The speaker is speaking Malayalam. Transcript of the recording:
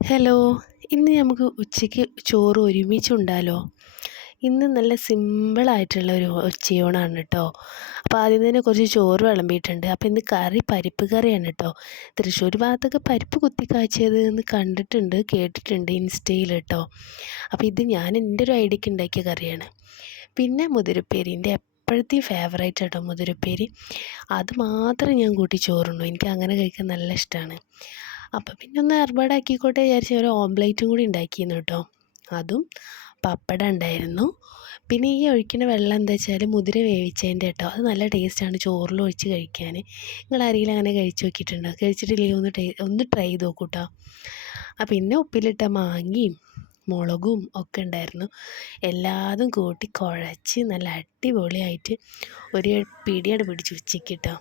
ഹലോ, ഇന്ന് നമുക്ക് ഉച്ചയ്ക്ക് ചോറ് ഒരുമിച്ചുണ്ടാലോ? ഇന്ന് നല്ല സിമ്പിളായിട്ടുള്ള ഒരു ഉച്ചയൂണാണ് കേട്ടോ. അപ്പോൾ ആദ്യം തന്നെ കുറച്ച് ചോറ് വിളമ്പിയിട്ടുണ്ട്. അപ്പോൾ ഇന്ന് കറി പരിപ്പ് കറിയാണ് കേട്ടോ. തൃശ്ശൂർ ഭാഗത്തൊക്കെ പരിപ്പ് കുത്തിക്കാച്ചിയത് എന്ന് കണ്ടിട്ടുണ്ട്, കേട്ടിട്ടുണ്ട് ഇൻസ്റ്റയിൽ കേട്ടോ. അപ്പോൾ ഇത് ഞാൻ എൻ്റെ ഒരു ഐഡിയക്ക് ഉണ്ടാക്കിയ കറിയാണ്. പിന്നെ മുതിരപ്പേരി, എൻ്റെ എപ്പോഴത്തെയും ഫേവറേറ്റ് കേട്ടോ മുതിരപ്പേരി. അത് മാത്രം ഞാൻ കൂട്ടി ചോറുണ്ണു, എനിക്ക് അങ്ങനെ കഴിക്കാൻ നല്ല ഇഷ്ടമാണ്. അപ്പോൾ പിന്നെ ഒന്ന് ഏർപ്പാടാക്കിക്കോട്ടെ വിചാരിച്ച് ഒരു ഓംലേറ്റും കൂടി ഉണ്ടാക്കിയിരുന്നു കേട്ടോ. അതും പപ്പടം ഉണ്ടായിരുന്നു. പിന്നെ ഈ ഒഴിക്കുന്ന വെള്ളം എന്താ വെച്ചാൽ മുതിര വേവിച്ചതിൻ്റെ കേട്ടോ. അത് നല്ല ടേസ്റ്റാണ് ചോറിൽ ഒഴിച്ച് കഴിക്കാൻ. നിങ്ങൾ ആരെങ്കിലും അങ്ങനെ കഴിച്ച് നോക്കിയിട്ടുണ്ടോ? കഴിച്ചിട്ടില്ലെങ്കിൽ ഒന്ന് ട്രൈ ചെയ്ത് നോക്കൂ കേട്ടോ. പിന്നെ ഉപ്പിലിട്ട മാങ്ങയും മുളകും ഒക്കെ ഉണ്ടായിരുന്നു. എല്ലാതും കൂട്ടി കുഴച്ച് നല്ല അടിപൊളിയായിട്ട് ഒരു പിടിയോടെ പിടിച്ച് ഉച്ചയ്ക്ക് കേട്ടോ.